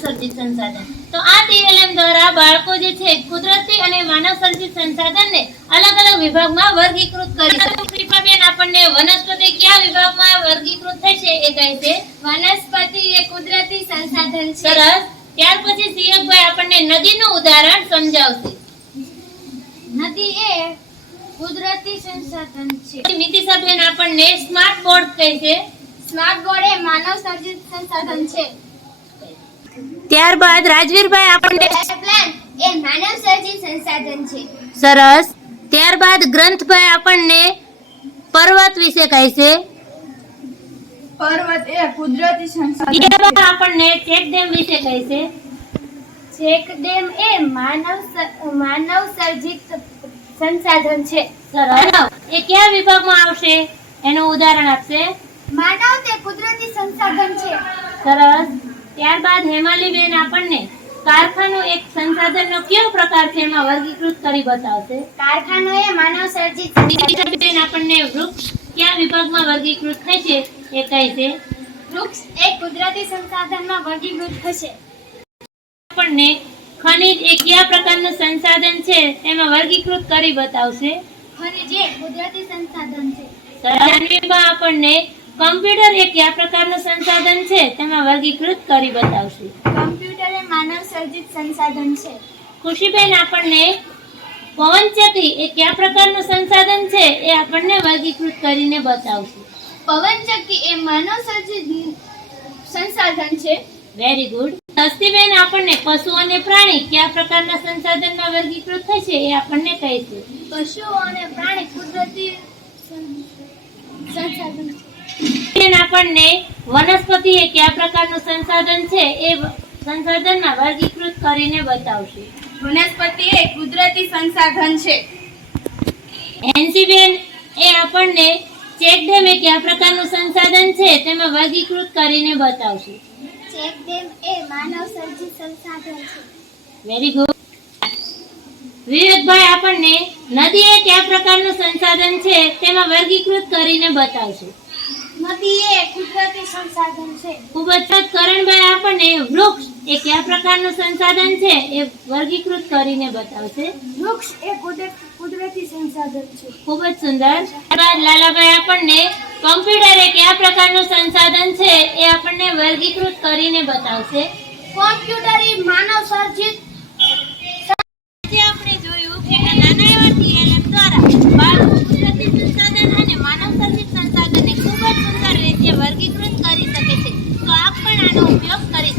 સર્જિત સંસાધન। તો આ TLM દ્વારા બાળકો જે છે કુદરતી અને માનવ સર્જિત સંસાધનને અલગ અલગ વિભાગમાં વર્ગીકૃત કરી શકે। કૃપાબેન આપણને વનસ્પતિ કયા વિભાગમાં વર્ગીકૃત થશે એ કહે છે। વનસ્પતિ એ કુદરતી સંસાધન છે। સરસ। ત્યાર પછી સિયકભાઈ આપણને નદીનું ઉદાહરણ સમજાવશે। નદી એ કુદરતી સંસાધન છે। મિતિશાબેન આપણને સ્માર્ટ બોર્ડ કહે છે। સ્માર્ટ બોર્ડ એ માનવ સર્જિત સંસાધન છે। ત્યારબાદ રાજવીરભાઈ આપણને પ્લાન એ માનવ સર્જિત સંસાધન છે। સરસ। ત્યારબાદ ગ્રંથભાઈ આપણને પર્વત વિશે કહે છે। પર્વત એ કુદરતી સંસાધન ત્યારબાદ આપણને ચેક ડેમ વિશે કહે છે। ચેક ડેમ એ માનવ સર્જિત સંસાધન છે। સરસ। એ કયા વિભાગમાં આવશે એનું ઉદાહરણ આપશે। માનવ તે કુદરતી સંસાધન છે। સરસ। ત્યારબાદ હેમાલીબેન આપણને કારખાનો એક સંસાધનનો કયો પ્રકાર છે એમાં વર્ગીકૃત કરી બતાવશે। કારખાનો એ માનવ સર્જિત મિતિશાબેન આપણને વૃક્ષ કયા વિભાગમાં વર્ગીકૃત થાય છે એ કહે છે। વૃક્ષ એ કુદરતી સંસાધનમાં વર્ગીકૃત થશે। આપણને ખનિજ એ કયા પ્રકારનું સંસાધન છે તેમાં વર્ગીકૃત કરી બતાવશે। ખનિજ એ કુદરતી સંસાધન છે। જાનવીબા આપણને કમ્પ્યુટર એ કયા પ્રકારનું સંસાધન છે તેમાં વર્ગીકૃત કરી બતાવશે। કમ્પ્યુટર એ માનવ સર્જિત સંસાધન છે। ખુશીબેન આપણને પવનચક્કી એ કયા પ્રકારનું સંસાધન છે એ આપણને વર્ગીકૃત કરીને બતાવશે। પવનચક્કી એ માનવ સર્જિત સંસાધન છે। Very good. તસ્તીબેન આપણને પશુ અને પ્રાણી કયા પ્રકારના સંસાધનમાં વર્ગીકૃત થશે એ આપણને કહે છે। પશુઓ અને પ્રાણી કુદરતી સંસાધન છે। બેન આપણને વનસ્પતિ એ કયા પ્રકારનું સંસાધન છે એ સંસાધનમાં વર્ગીકૃત કરીને બતાવશે। વનસ્પતિ એ કુદરતી સંસાધન છે। એનસીબેન એ આપણને ચેક ડેમ એ કયા પ્રકારનું સંસાધન છે તેમાં વર્ગીકૃત કરીને બતાવશે। ચેક ડેમ એ માનવ સર્જિત સંસાધન છે। Very good. વિવેકભાઈ આપણને નદી એ કયા પ્રકારનું સંસાધન છે તેમાં વર્ગીકૃત કરીને બતાવશે। નદી એ કુદરતી સંસાધન છે। ખૂબ જ સરસ। કરણભાઈ આપણને વૃક્ષ એ કયા પ્રકારનું સંસાધન છે એ વર્ગીકૃત કરીને બતાવશે। વૃક્ષ એ કુદરતી સંસાધન છે। ખૂબ જ સુંદર। ત્યારબાદ લાલાભાઈ આપણને કમ્પ્યુટર એ કયા પ્રકારનું સંસાધન છે એ આપણને વર્ગીકૃત કરીને બતાવશે। કોમ્પ્યુટર એ માનવ સર્જિત આપણે જોયું કે આ નાના એવા TLM દ્વારા બાળકો કુદરતી સંસાધન અને માનવ સર્જિત સંસાધનને ખૂબ જ સુંદર રીતે વર્ગીકૃત કરી શકે છે। તો આપ પણ આનો ઉપયોગ કરી